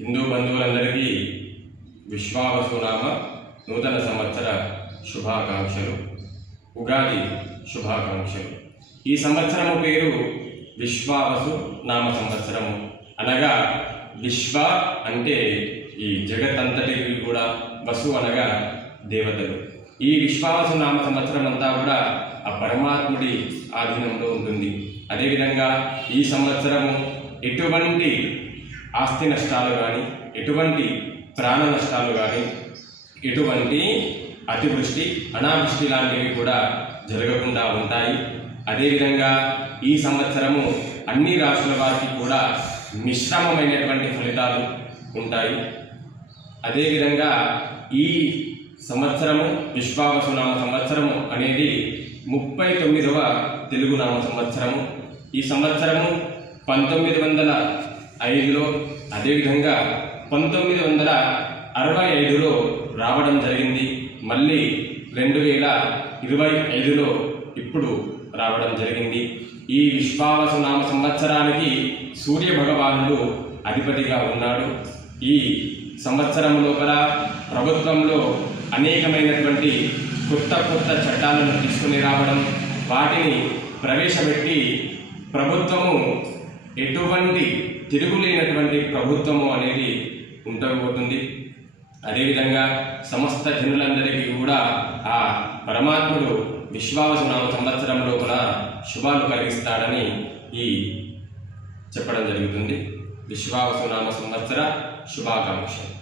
హిందూ బంధువులందరికీ విశ్వావసునామ నూతన సంవత్సర శుభాకాంక్షలు, ఉగాది శుభాకాంక్షలు. ఈ సంవత్సరము పేరు విశ్వావసు నామ సంవత్సరము. అనగా విశ్వ అంటే ఈ జగత్తంతటికి కూడా, వసు అనగా దేవతలు. ఈ విశ్వావసు నామ సంవత్సరం అంతా కూడా ఆ పరమాత్ముడి ఆధీనంలో ఉంటుంది. అదేవిధంగా ఈ సంవత్సరము ఎటువంటి ఆస్తి నష్టాలు కానీ, ఎటువంటి ప్రాణ నష్టాలు కానీ, ఎటువంటి అతివృష్టి అనావృష్టి లాంటివి కూడా జరగకుండా ఉంటాయి. అదేవిధంగా ఈ సంవత్సరము అన్ని రాశుల వారికి కూడా మిశ్రమమైనటువంటి ఫలితాలు ఉంటాయి. అదేవిధంగా ఈ సంవత్సరము విశ్వావసునామ సంవత్సరము అనేది 39వ తెలుగు నామ సంవత్సరము. ఈ సంవత్సరము 1905లో, అదేవిధంగా 1965లో రావడం జరిగింది. మళ్ళీ 2025లో ఇప్పుడు రావడం జరిగింది. ఈ విశ్వావసునామ సంవత్సరానికి సూర్య భగవానుడు అధిపతిగా ఉన్నాడు. ఈ సంవత్సరం లోపల ప్రభుత్వంలో అనేకమైనటువంటి కొత్త చట్టాలను తీసుకుని రావడం, వాటిని ప్రవేశపెట్టి ప్రభుత్వము ఎటువంటి తిరుగులేనటువంటి ప్రభుత్వము అనేది ఉండబోతుంది. అదేవిధంగా సమస్త జనులందరికీ కూడా ఆ పరమాత్ముడు విశ్వావసునామ సంవత్సరం లోపల శుభాలు కలిగిస్తాడని చెప్పడం జరుగుతుంది. విశ్వావసునామ సంవత్సర శుభాకాంక్షలు.